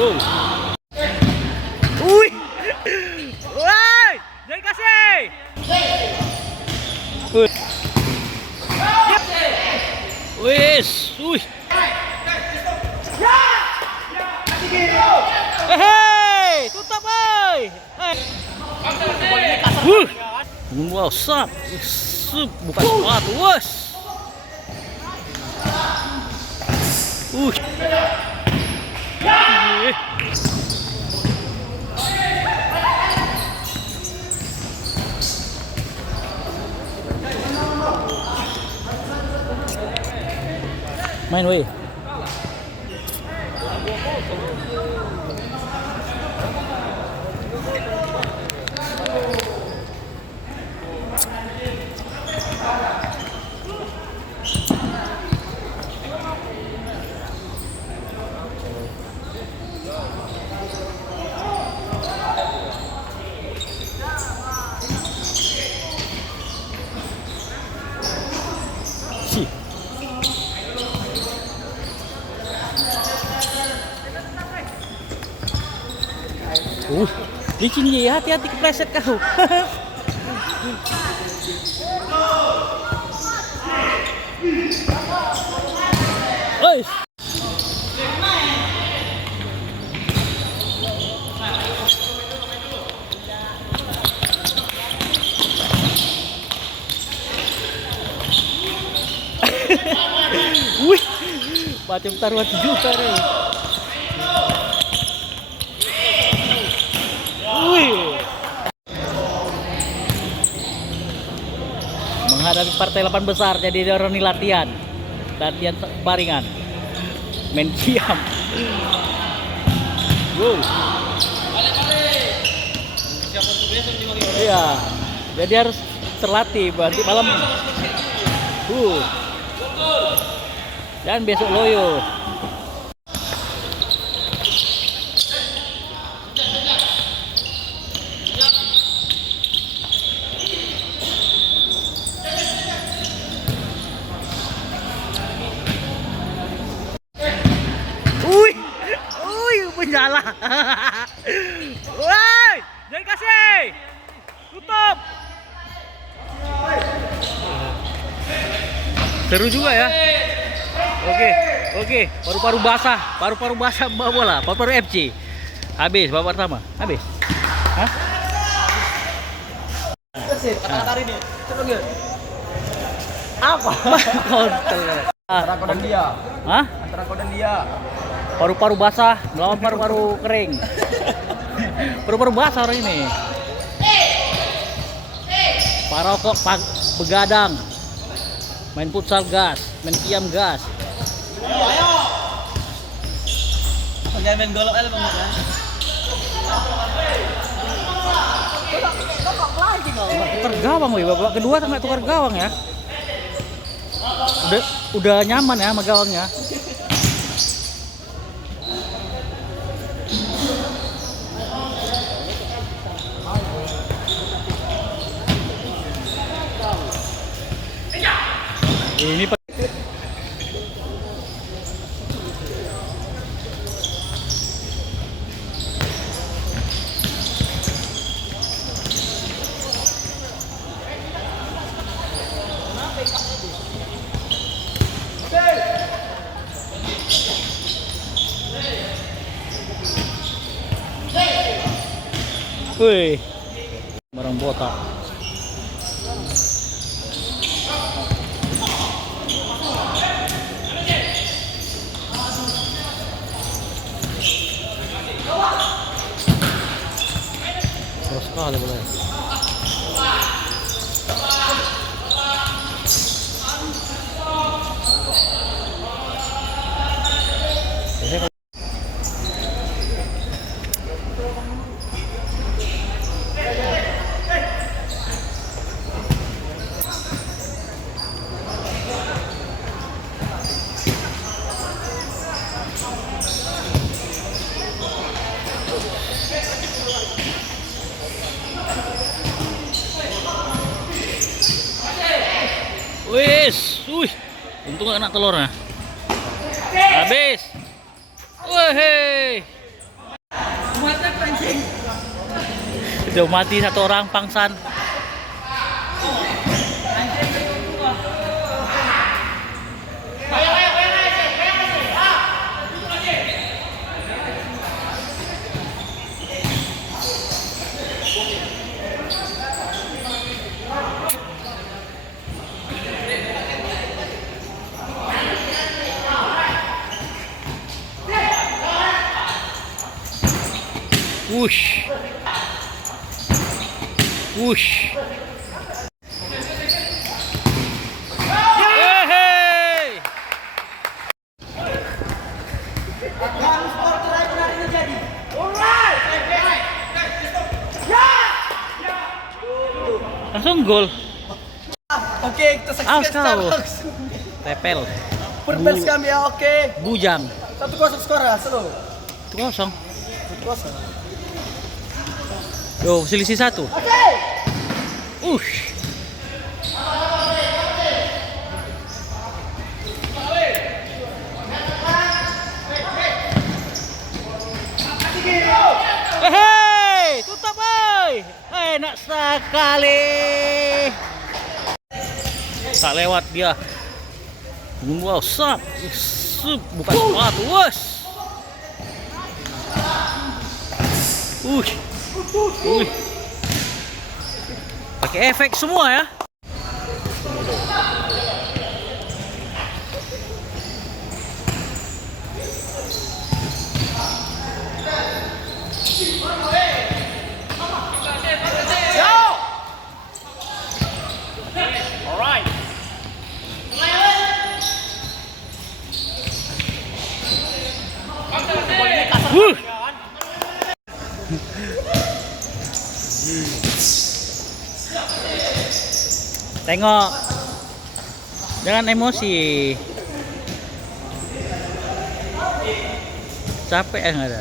Wow. Wih. Woi, jangan kasih. Wih. Wis, wih. Hei, tutup oi. Wow, sap. Bukan sepatu, wes. Main weh. Si. Licin ya, hati-hati kepleset kau. Oi. Wih, macam taruhan juta nih. Menghadapi partai 8 besar, jadi orang ini latihan baringan, main diam. Wow. Iya, jadi harus terlatih nanti malam. Dan besok loyo. Penjala. Woi, jangan kasih. Tutup. Seru juga ya. Oke. Paru-paru basah bawa bola. Paru-paru FC. Habis babak pertama. Habis. Hah? Kata-kata ini. Coba lihat. Apa? Kontol. Antara kau dan dia. Hah? Antara kau dan dia. Paru-paru basah melawan paru-paru kering. Paru-paru basah orang ini. Parokok begadang. Main futsal gas, main kiam gas. Ayo. Jangan main golok aja Bang kan. Tukar gawang wih, babak kedua sampai tukar gawang ya. Udah nyaman ya sama gawangnya. Ini wih, barang botak. Terus sekali boleh. Wis, untung gak kena telurnya. Habis. Wih. Udah mati satu orang pangsan. Wush. Wush. Yeay. Langsung gol. Oke, kita saksikan secara tahu. langsung. Tepel. Perbels kami ya, oke. Bujang. 1-0 skor ya, seru. 1-0. 1-0. Yo, selisih 1. Oke. Ush. Hei, tutup boy. Enak sekali. Tak lewat dia. Wow, sap. Bukan sepatu, wes. Pakai efek semua ya. Alright. Tengok. Jangan emosi. Capek ya nggak ada.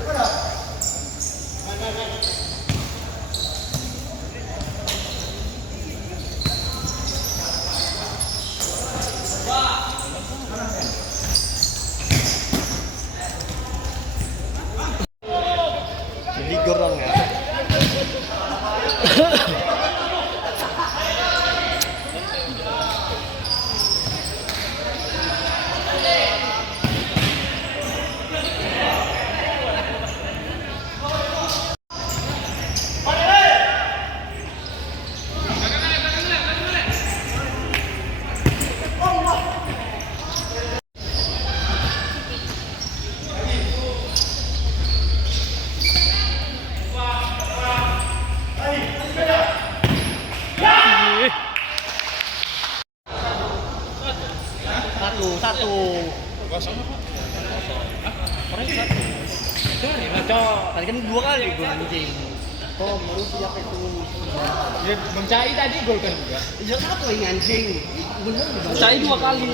Jadi gorong ya. Satu. Tadi kan 2 kali gol anjing. Oh, baru siap itu. Ya, Bang Cai tadi gol kan juga. Ya satu ini anjing. Bener. Bang Cai 2 kali.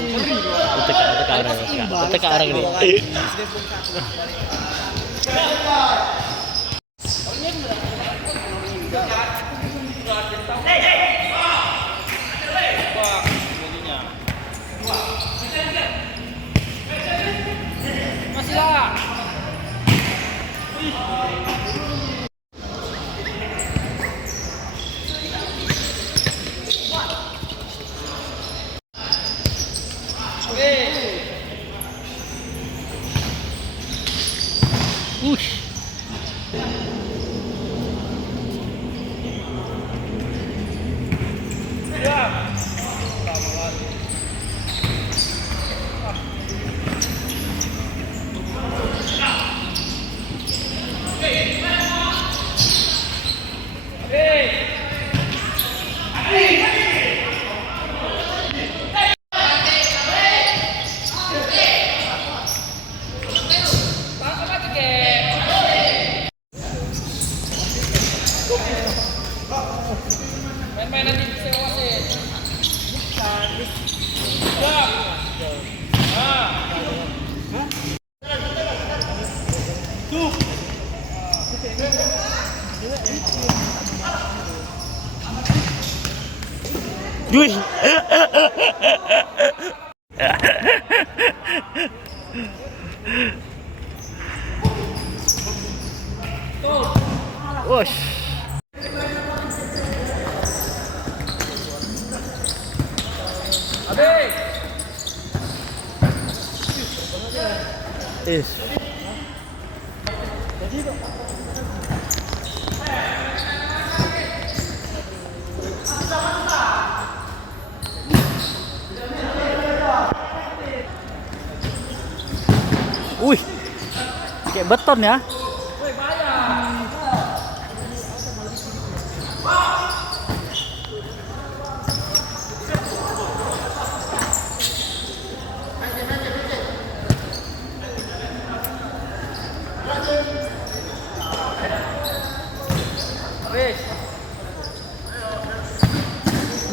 Teka orang ini. Masih lah. Ush. Main-main nanti bisa wasit. Duh. Tuh. Wush. Habis. Is. Wih, kayak beton ya.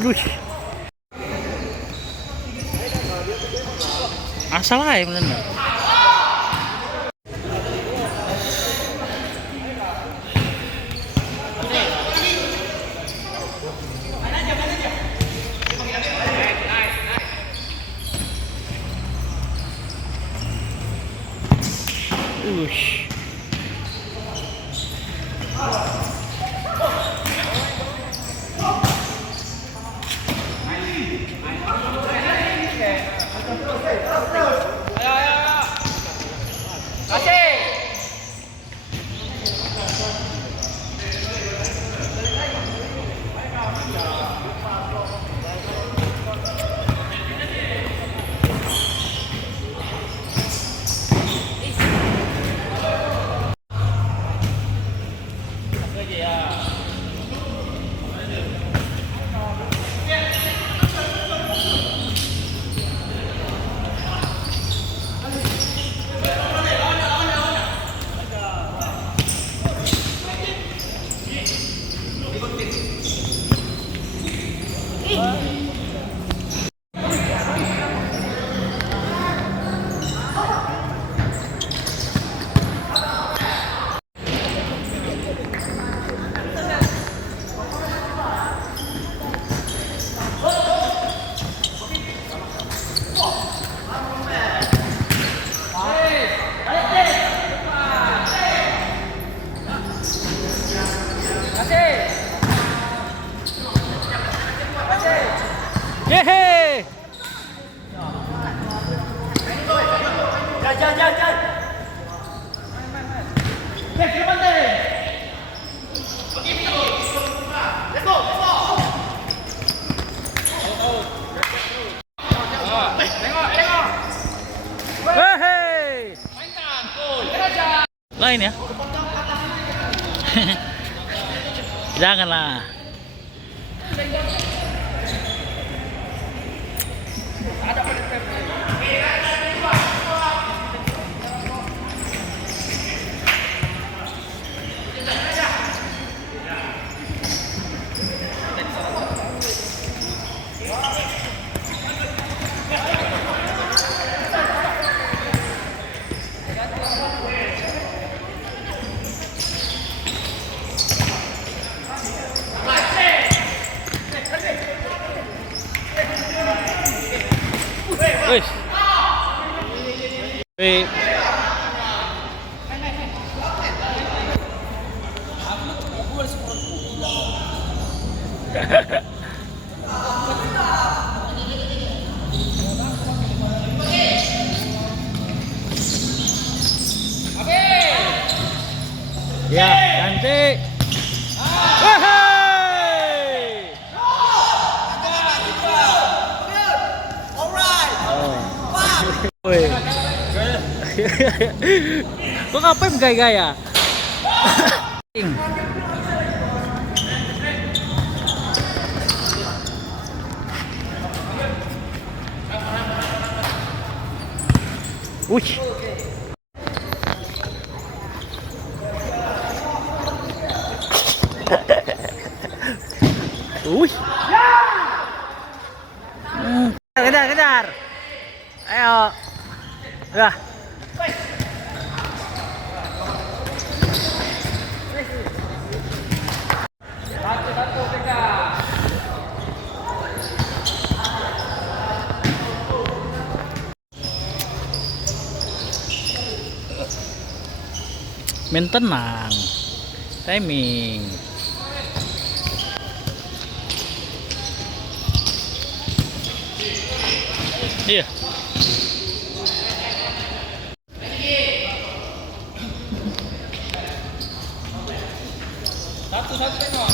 Wih. Asal aja bener. Ush. Kasih. Yeay. Hei. Lain ya. Janganlah. Wih. Wih. Ya, ganti. Wahai. Woi. Kok ngapain gaya-gaya? Wih. Wih. Kejar, kejar. Ayo. Udah. Satu pegang. Main tenang. Timing. Iya. Satu tengok.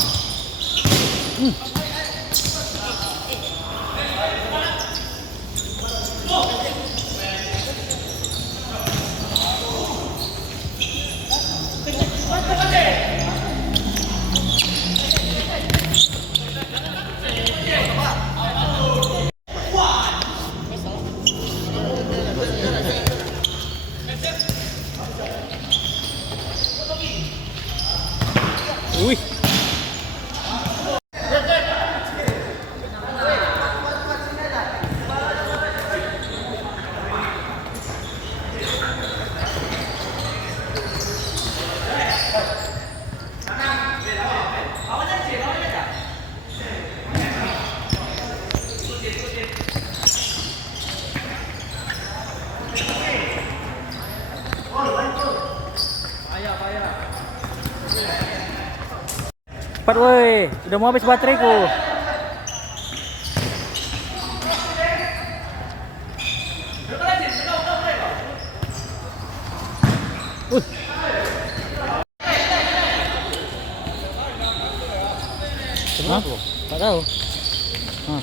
Wih. Cepat woi, udah mau habis bateraiku. Hah? Nggak tahu. Hah.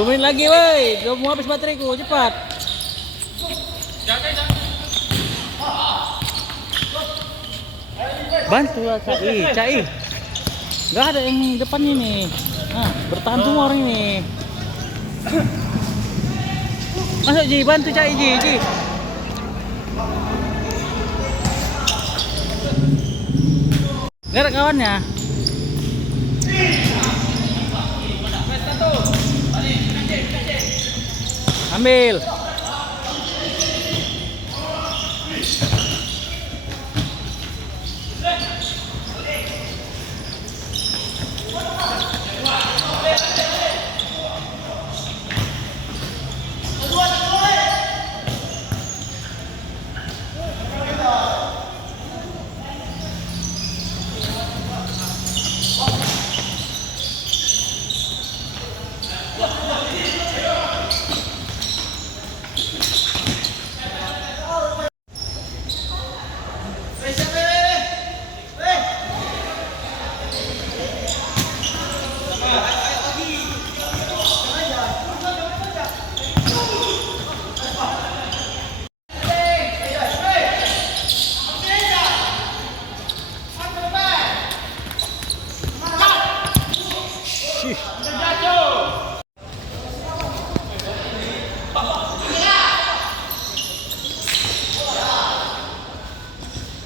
10 menit lagi woi, udah mau habis bateraiku, cepat. Bantulah Cai. Nggak ada yang depan ini. Nah, bertahan semua orang ini. Masuk Ji, bantu Cai Ji. Nggak ada kawannya. Ambil.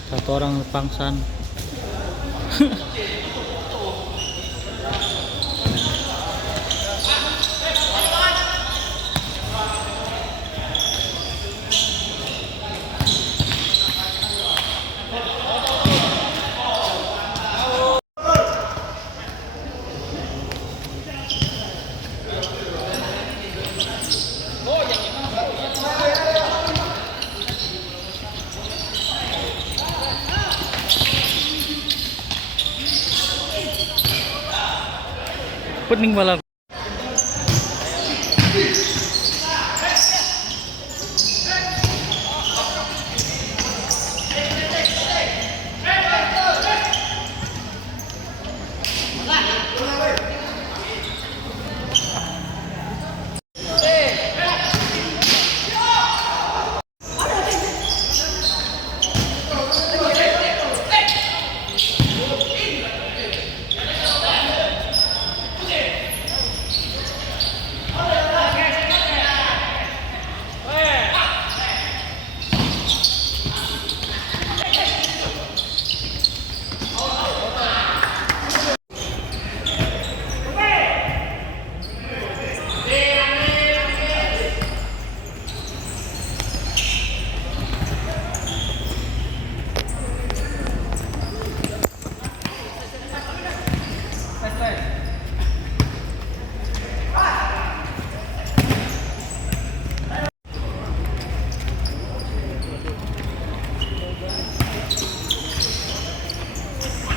Satu orang pangsan. Pening malam.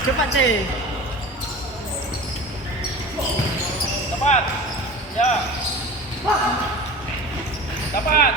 Cepat sih. Dapat. Ya. Dapat.